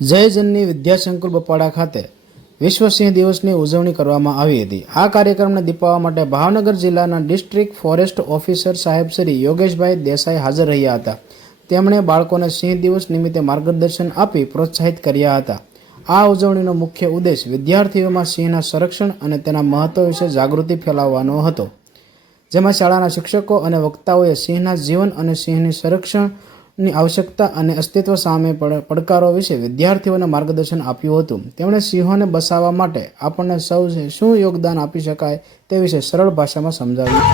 જય જનની વિદ્યાસંકુલ બપાડા ખાતે વિશ્વ સિંહ દિવસની ઉજવણી કરવામાં આવી હતી। આ કાર્યક્રમને દીપાવવા માટે ભાવનગર જિલ્લાના ડિસ્ટ્રિક્ટ ફોરેસ્ટ ઓફિસર સાહેબ શ્રી યોગેશભાઈ દેસાઈ હાજર રહ્યા હતા। તેમણે બાળકોને સિંહ દિવસ નિમિત્તે માર્ગદર્શન આપી પ્રોત્સાહિત કર્યા હતા। આ ઉજવણીનો મુખ્ય ઉદ્દેશ વિદ્યાર્થીઓમાં સિંહના સંરક્ષણ અને તેના મહત્વ વિશે જાગૃતિ ફેલાવવાનો હતો, જેમાં શાળાના શિક્ષકો અને વક્તાઓએ સિંહના જીવન અને સિંહની સંરક્ષણની આવશ્યકતા અને અસ્તિત્વ સામે પડકારો વિશે વિદ્યાર્થીઓને માર્ગદર્શન આપ્યું હતું। તેમણે સિંહોને બચાવવા માટે આપણને સૌએ શું યોગદાન આપી શકાય તે વિશે સરળ ભાષામાં સમજાવ્યું।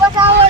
બચાવો